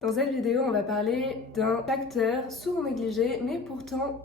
Dans cette vidéo, on va parler d'un facteur souvent négligé, mais pourtant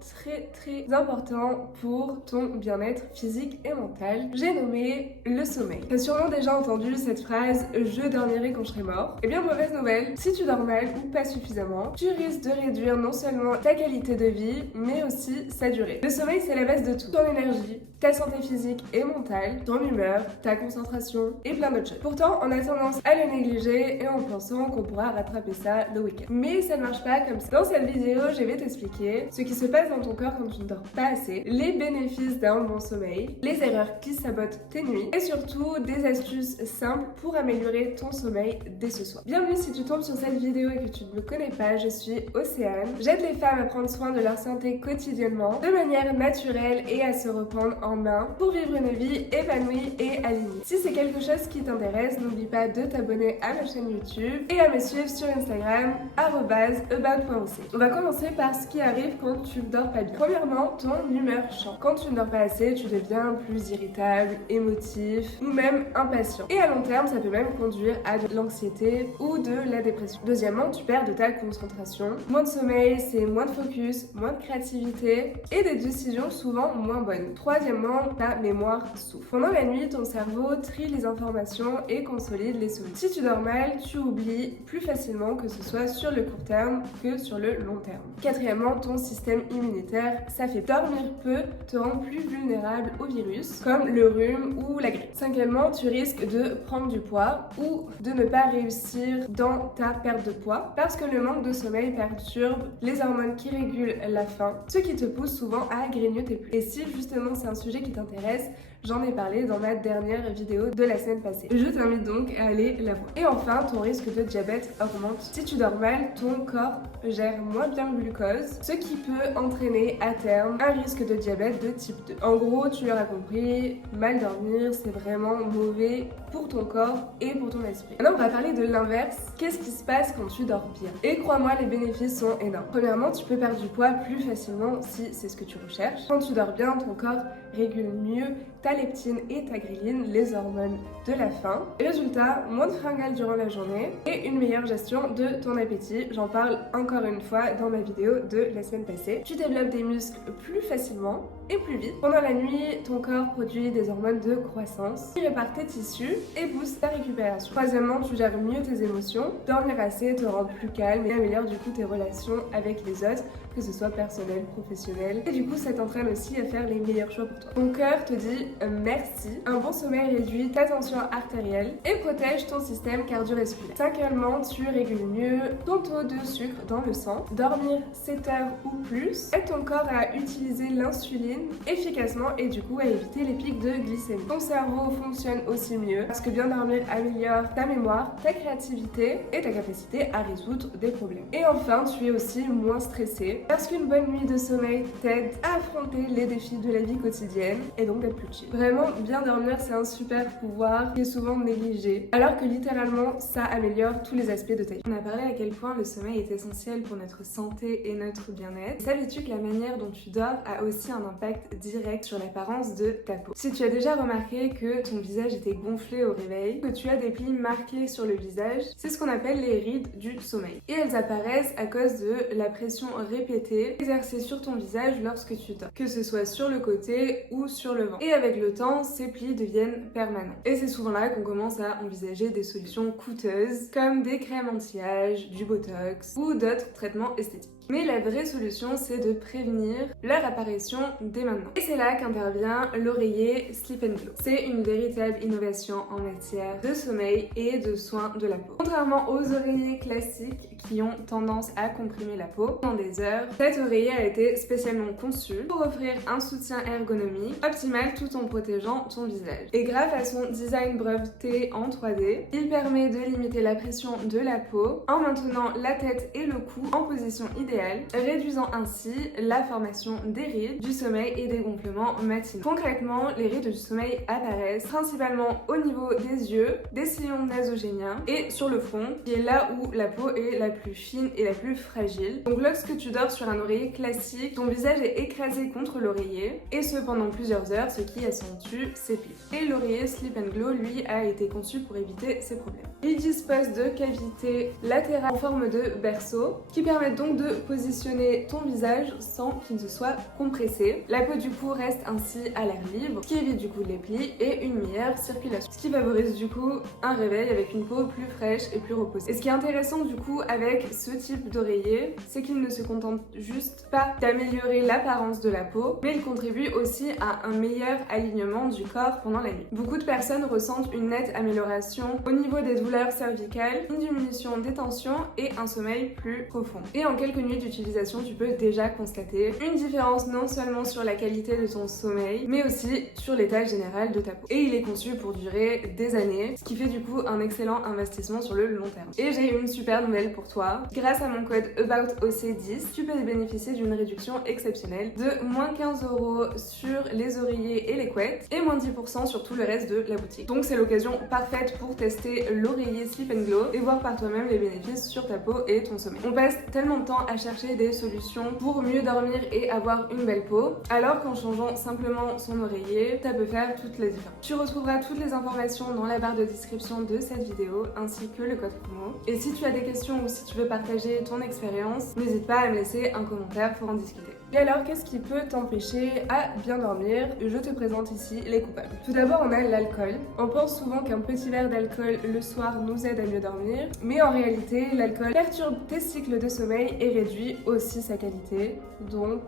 très important pour ton bien-être physique et mental. J'ai nommé le sommeil. Tu as sûrement déjà entendu cette phrase « je dormirai quand je serai mort ». Eh bien, mauvaise nouvelle, si tu dors mal ou pas suffisamment, tu risques de réduire non seulement ta qualité de vie, mais aussi sa durée. Le sommeil, c'est la base de tout. Ton énergie, ta santé physique et mentale, ton humeur, ta concentration et plein d'autres choses. Pourtant, on a tendance à le négliger et en pensant qu'on pourra rattraper ça le week-end. Mais ça ne marche pas comme ça. Dans cette vidéo, je vais t'expliquer ce qui se passe dans ton corps quand tu ne dors pas assez, les bénéfices d'un bon sommeil, les erreurs qui sabotent tes nuits et surtout des astuces simples pour améliorer ton sommeil dès ce soir. Bienvenue si tu tombes sur cette vidéo et que tu ne me connais pas, je suis Océane. J'aide les femmes à prendre soin de leur santé quotidiennement, de manière naturelle et à se reprendre en main pour vivre une vie épanouie et alignée. Si c'est quelque chose qui t'intéresse, n'oublie pas de t'abonner à ma chaîne YouTube et à me suivre sur Instagram @about.oc. On va commencer par ce qui arrive quand tu ne dors pas bien. Premièrement, ton humeur change. Quand tu ne dors pas assez, tu deviens plus irritable, émotif ou même impatient. Et à long terme, ça peut même conduire à de l'anxiété ou de la dépression. Deuxièmement, tu perds de ta concentration. Moins de sommeil, c'est moins de focus, moins de créativité et des décisions souvent moins bonnes. Troisièmement, ta mémoire souffre. Pendant la nuit, ton cerveau trie les informations et consolide les souvenirs. Si tu dors mal, tu oublies plus facilement, que ce soit sur le court terme que sur le long terme. Quatrièmement, ton système immunitaire s'affaiblit. Dormir peu te rend plus vulnérable aux virus comme le rhume ou la grippe. Cinquièmement, tu risques de prendre du poids ou de ne pas réussir dans ta perte de poids parce que le manque de sommeil perturbe les hormones qui régulent la faim, ce qui te pousse souvent à grignoter plus. Et si justement c'est un sujet qui t'intéresse, j'en ai parlé dans ma dernière vidéo de la semaine passée. Je t'invite donc à aller la voir. Et enfin, ton risque de diabète augmente. Si tu dors mal, ton corps gère moins bien le glucose, ce qui peut entraîner à terme un risque de diabète de type 2. En gros, tu l'auras compris, mal dormir, c'est vraiment mauvais pour ton corps et pour ton esprit. Maintenant, on va parler de l'inverse. Qu'est-ce qui se passe quand tu dors bien? Et crois-moi, les bénéfices sont énormes. Premièrement, tu peux perdre du poids plus facilement si c'est ce que tu recherches. Quand tu dors bien, ton corps régule mieux ta leptine et ta ghrelin, les hormones de la faim. Résultat, moins de fringales durant la journée et une meilleure gestion de ton appétit. J'en parle encore une fois dans ma vidéo de la semaine passée. Tu développes des muscles plus facilement et plus vite. Pendant la nuit, ton corps produit des hormones de croissance qui réparent tes tissus et booste ta récupération. Troisièmement, tu gères mieux tes émotions. Dormir assez te rend plus calme et améliore du coup tes relations avec les autres, que ce soit personnel, professionnel. Et du coup, ça t'entraîne aussi à faire les meilleurs choix pour toi. Ton cœur te dit merci. Un bon sommeil réduit ta tension artérielle et protège ton système cardio-vasculaire. Cinquièmement, tu régules mieux ton taux de sucre dans le sang. Dormir 7 heures ou plus aide ton corps à utiliser l'insuline efficacement et du coup à éviter les pics de glycémie. Ton cerveau fonctionne aussi mieux parce que bien dormir améliore ta mémoire, ta créativité et ta capacité à résoudre des problèmes. Et enfin, tu es aussi moins stressé parce qu'une bonne nuit de sommeil t'aide à affronter les défis de la vie quotidienne et donc d'être plus chill. Vraiment, bien dormir, c'est un super pouvoir qui est souvent négligé, alors que littéralement, ça améliore tous les aspects de ta vie. On a parlé à quel point le sommeil est essentiel pour notre santé et notre bien-être. Savais-tu que la manière dont tu dors a aussi un impact direct sur l'apparence de ta peau? Si tu as déjà remarqué que ton visage était gonflé au réveil, que tu as des plis marqués sur le visage, c'est ce qu'on appelle les rides du sommeil. Et elles apparaissent à cause de la pression répétée exercée sur ton visage lorsque tu dors, que ce soit sur le côté ou sur le ventre. Et avec le temps, ces plis deviennent permanents. Et c'est souvent là qu'on commence à envisager des solutions coûteuses, comme des crèmes anti-âge, du botox ou d'autres traitements esthétiques. Mais la vraie solution, c'est de prévenir leur apparition dès maintenant. Et c'est là qu'intervient l'oreiller Sleep & Glow. C'est une véritable innovation en matière de sommeil et de soins de la peau. Contrairement aux oreillers classiques qui ont tendance à comprimer la peau pendant des heures, cet oreiller a été spécialement conçu pour offrir un soutien ergonomique optimal tout en protégeant ton visage. Et grâce à son design breveté en 3D, il permet de limiter la pression de la peau en maintenant la tête et le cou en position idéale, réduisant ainsi la formation des rides du sommeil et des gonflements matinaux. Concrètement, les rides du sommeil apparaissent principalement au niveau des yeux, des sillons nasogéniens et sur le front, qui est là où la peau est la plus fine et la plus fragile. Donc lorsque tu dors sur un oreiller classique, ton visage est écrasé contre l'oreiller et ce pendant plusieurs heures, ce qui accentue ses plis. Et l'oreiller Sleep & Glow, lui, a été conçu pour éviter ces problèmes. Il dispose de cavités latérales en forme de berceau qui permettent donc de positionner ton visage sans qu'il ne soit compressé. La peau du cou reste ainsi à l'air libre, ce qui évite du coup les plis et une meilleure circulation, ce qui favorise du coup un réveil avec une peau plus fraîche et plus reposée. Et ce qui est intéressant du coup avec ce type d'oreiller, c'est qu'il ne se contente juste pas d'améliorer l'apparence de la peau, mais il contribue aussi à un meilleur alignement du corps pendant la nuit. Beaucoup de personnes ressentent une nette amélioration au niveau des douleurs cervicales, une diminution des tensions et un sommeil plus profond. Et en quelques nuits d'utilisation, tu peux déjà constater une différence non seulement sur la qualité de ton sommeil, mais aussi sur l'état général de ta peau. Et il est conçu pour durer des années, ce qui fait du coup un excellent investissement sur le long terme. Et j'ai une super nouvelle pour toi. Grâce à mon code ABOUTOC10, tu peux bénéficier d'une réduction exceptionnelle de moins 15 € sur les oreillers et les couettes et moins 10% sur tout le reste de la boutique. Donc c'est l'occasion parfaite pour tester l'oreiller Sleep & Glow et voir par toi-même les bénéfices sur ta peau et ton sommeil. On passe tellement de temps à chercher des solutions pour mieux dormir et avoir une belle peau, alors qu'en changeant simplement son oreiller, ça peut faire toute la différence. Tu retrouveras toutes les informations dans la barre de description de cette vidéo ainsi que le code promo. Et si tu as des questions ou si tu veux partager ton expérience, n'hésite pas à me laisser un commentaire pour en discuter. Et alors, qu'est-ce qui peut t'empêcher à bien dormir? Je te présente ici les coupables. Tout d'abord, on a l'alcool. On pense souvent qu'un petit verre d'alcool le soir nous aide à mieux dormir, mais en réalité, l'alcool perturbe tes cycles de sommeil et réduit aussi sa qualité. Donc,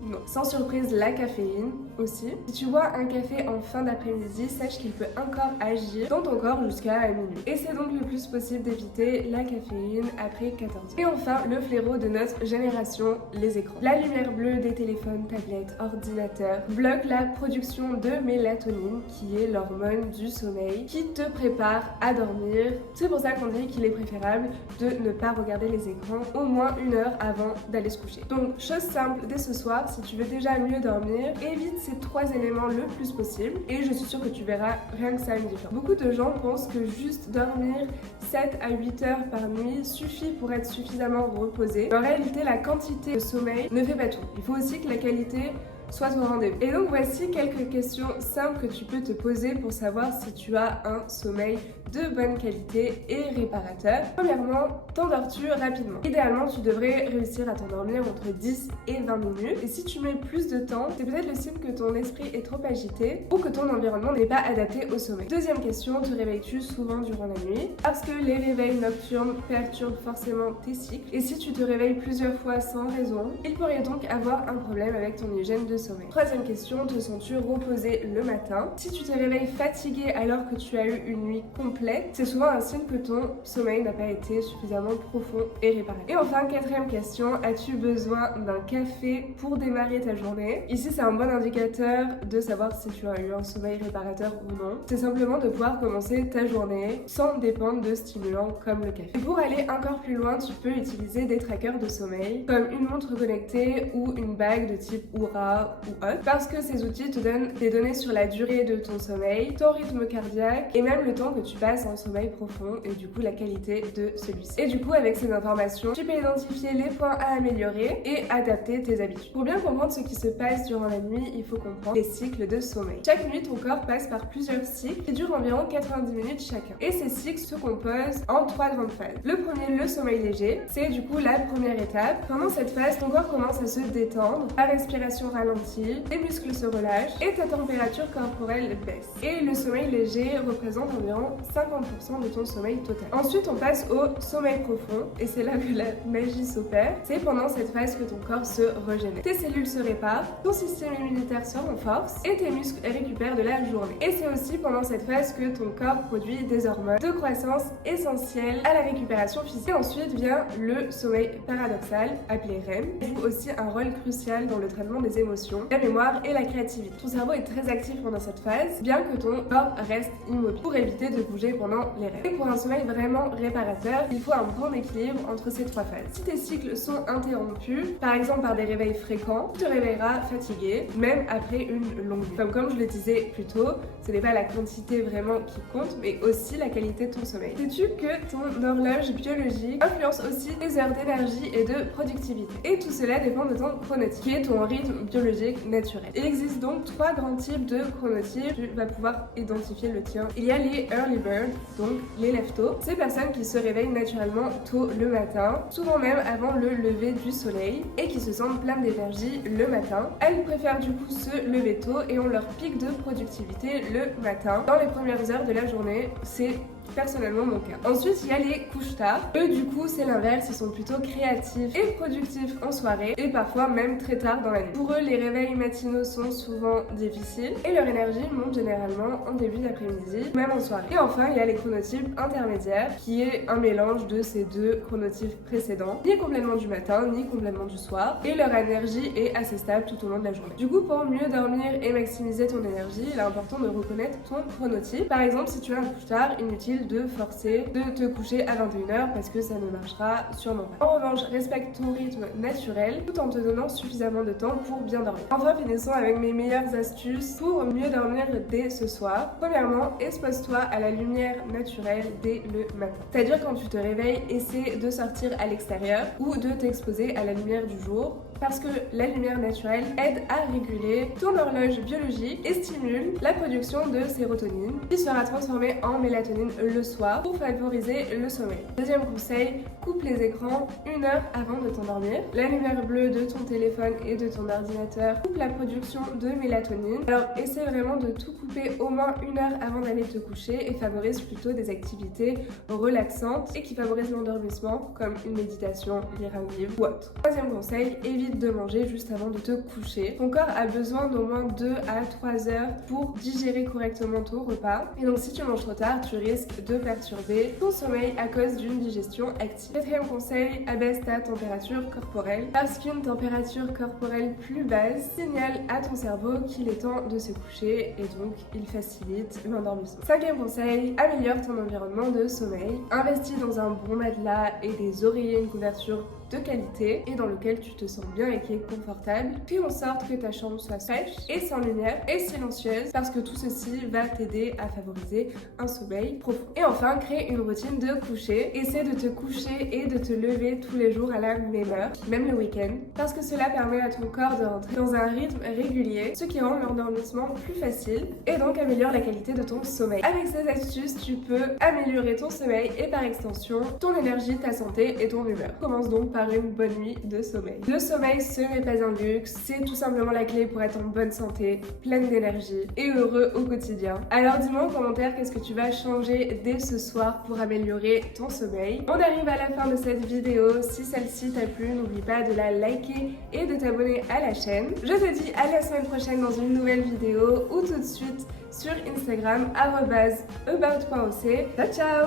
non. Sans surprise, la caféine aussi. Si tu bois un café en fin d'après-midi, sache qu'il peut encore agir dans ton corps jusqu'à minuit. Et c'est donc le plus possible d'éviter la caféine après 14 h. Et enfin, le fléau de notre génération, les écrans. La lumière bleue des téléphones, tablettes, ordinateurs bloque la production de mélatonine, qui est l'hormone du sommeil, qui te prépare à dormir. C'est pour ça qu'on dit qu'il est préférable de ne pas regarder les écrans au moins 1 heure avant d'aller se coucher. Donc, chose simple dès ce soir, si tu veux déjà mieux dormir, évite ces 3 éléments le plus possible et je suis sûre que tu verras rien que ça une différence. Beaucoup de gens pensent que juste dormir 7 à 8 heures par nuit suffit pour être suffisamment reposé. En réalité, la quantité de sommeil ne fait pas tout. Il faut aussi que la qualité soit au rendez-vous. Et donc voici quelques questions simples que tu peux te poser pour savoir si tu as un sommeil de bonne qualité et réparateur. Premièrement, t'endors-tu rapidement? Idéalement, tu devrais réussir à t'endormir entre 10 et 20 minutes. Et si tu mets plus de temps, c'est peut-être le signe que ton esprit est trop agité ou que ton environnement n'est pas adapté au sommeil. Deuxième question, te réveilles-tu souvent durant la nuit? Parce que les réveils nocturnes perturbent forcément tes cycles. Et si tu te réveilles plusieurs fois sans raison, il pourrait donc avoir un problème avec ton hygiène de sommeil. Troisième question, te sens-tu reposé le matin? Si tu te réveilles fatigué alors que tu as eu une nuit complète, c'est souvent un signe que ton sommeil n'a pas été suffisamment profond et réparé. Et enfin, quatrième question, as-tu besoin d'un café pour démarrer ta journée? Ici, c'est un bon indicateur de savoir si tu as eu un sommeil réparateur ou non. C'est simplement de pouvoir commencer ta journée sans dépendre de stimulants comme le café. Et pour aller encore plus loin, tu peux utiliser des trackers de sommeil comme une montre connectée ou une bague de type Oura ou autre, parce que ces outils te donnent des données sur la durée de ton sommeil, ton rythme cardiaque et même le temps que tu passes en sommeil profond et du coup la qualité de celui-ci. Et du coup, avec ces informations, tu peux identifier les points à améliorer et adapter tes habitudes. Pour bien comprendre ce qui se passe durant la nuit, il faut comprendre les cycles de sommeil. Chaque nuit, ton corps passe par plusieurs cycles qui durent environ 90 minutes chacun. Et ces cycles se composent en 3 grandes phases. Le premier, le sommeil léger, c'est du coup la première étape. Pendant cette phase, ton corps commence à se détendre, la respiration ralentit, les muscles se relâchent et ta température corporelle baisse. Et le sommeil léger représente environ 50% de ton sommeil total. Ensuite, on passe au sommeil profond et c'est là que la magie s'opère. C'est pendant cette phase que ton corps se régénère. Tes cellules se réparent, ton système immunitaire se renforce et tes muscles récupèrent de la journée. Et c'est aussi pendant cette phase que ton corps produit des hormones de croissance essentielles à la récupération physique. Et ensuite vient le sommeil paradoxal, appelé REM, qui joue aussi un rôle crucial dans le traitement des émotions, la mémoire et la créativité. Ton cerveau est très actif pendant cette phase, bien que ton corps reste immobile pour éviter de bouger pendant les rêves. Et pour un sommeil vraiment réparateur, il faut un bon équilibre entre ces 3 phases. Si tes cycles sont interrompus, par exemple par des réveils fréquents, tu te réveilleras fatigué, même après une longue nuit. Comme je le disais plus tôt, ce n'est pas la quantité vraiment qui compte, mais aussi la qualité de ton sommeil. Sais-tu que ton horloge biologique influence aussi tes heures d'énergie et de productivité? Et tout cela dépend de ton chronotype, qui est ton rythme biologique naturel. Il existe donc 3 grands types de chronotypes. Tu vas pouvoir identifier le tien. Il y a les early birds, bird, donc les lève-tôt. Ces personnes qui se réveillent naturellement tôt le matin, souvent même avant le lever du soleil, et qui se sentent pleines d'énergie le matin. Elles préfèrent du coup se lever tôt et ont leur pic de productivité le matin. Dans les premières heures de la journée, c'est personnellement mon cas. Ensuite, il y a les couches tard. Eux, du coup, c'est l'inverse. Ils sont plutôt créatifs et productifs en soirée et parfois même très tard dans la nuit. Pour eux, les réveils matinaux sont souvent difficiles et leur énergie monte généralement en début d'après-midi, même en soirée. Et enfin, il y a les chronotypes intermédiaires qui est un mélange de ces deux chronotypes précédents, ni complètement du matin, ni complètement du soir, et leur énergie est assez stable tout au long de la journée. Du coup, pour mieux dormir et maximiser ton énergie, il est important de reconnaître ton chronotype. Par exemple, si tu as un couche tard, inutile de forcer de te coucher à 21h parce que ça ne marchera sûrement pas. En revanche, respecte ton rythme naturel tout en te donnant suffisamment de temps pour bien dormir. Enfin, finissons avec mes meilleures astuces pour mieux dormir dès ce soir. Premièrement, expose-toi à la lumière naturelle dès le matin. C'est-à-dire quand tu te réveilles, essaie de sortir à l'extérieur ou de t'exposer à la lumière du jour parce que la lumière naturelle aide à réguler ton horloge biologique et stimule la production de sérotonine qui sera transformée en mélatonine le soir pour favoriser le sommeil. Deuxième conseil, coupe les écrans 1 heure avant de t'endormir. La lumière bleue de ton téléphone et de ton ordinateur coupe la production de mélatonine. Alors essaie vraiment de tout couper au moins 1 heure avant d'aller te coucher et favorise plutôt des activités relaxantes et qui favorisent l'endormissement comme une méditation, lire un livre ou autre. Troisième conseil, évite de manger juste avant de te coucher. Ton corps a besoin d'au moins 2 à 3 heures pour digérer correctement ton repas. Et donc si tu manges trop tard, tu risques de perturber ton sommeil à cause d'une digestion active. Quatrième conseil, abaisse ta température corporelle parce qu'une température corporelle plus basse signale à ton cerveau qu'il est temps de se coucher et donc il facilite l'endormissement. Cinquième conseil, améliore ton environnement de sommeil. Investis dans un bon matelas et des oreillers, une couverture de qualité et dans lequel tu te sens bien et qui est confortable. Fais en sorte que ta chambre soit fraîche et sans lumière et silencieuse parce que tout ceci va t'aider à favoriser un sommeil profond. Et enfin, crée une routine de coucher. Essaie de te coucher et de te lever tous les jours à la même heure, même le week-end, parce que cela permet à ton corps de rentrer dans un rythme régulier, ce qui rend l'endormissement plus facile et donc améliore la qualité de ton sommeil. Avec ces astuces, tu peux améliorer ton sommeil et par extension ton énergie, ta santé et ton humeur. Commence donc par une bonne nuit de sommeil. Le sommeil, ce n'est pas un luxe, c'est tout simplement la clé pour être en bonne santé, pleine d'énergie et heureux au quotidien. Alors dis-moi en commentaire qu'est-ce que tu vas changer dès ce soir pour améliorer ton sommeil. On arrive à la fin de cette vidéo. Si celle-ci t'a plu, n'oublie pas de la liker et de t'abonner à la chaîne. Je te dis à la semaine prochaine dans une nouvelle vidéo ou tout de suite sur Instagram @about.oc. Ciao ciao.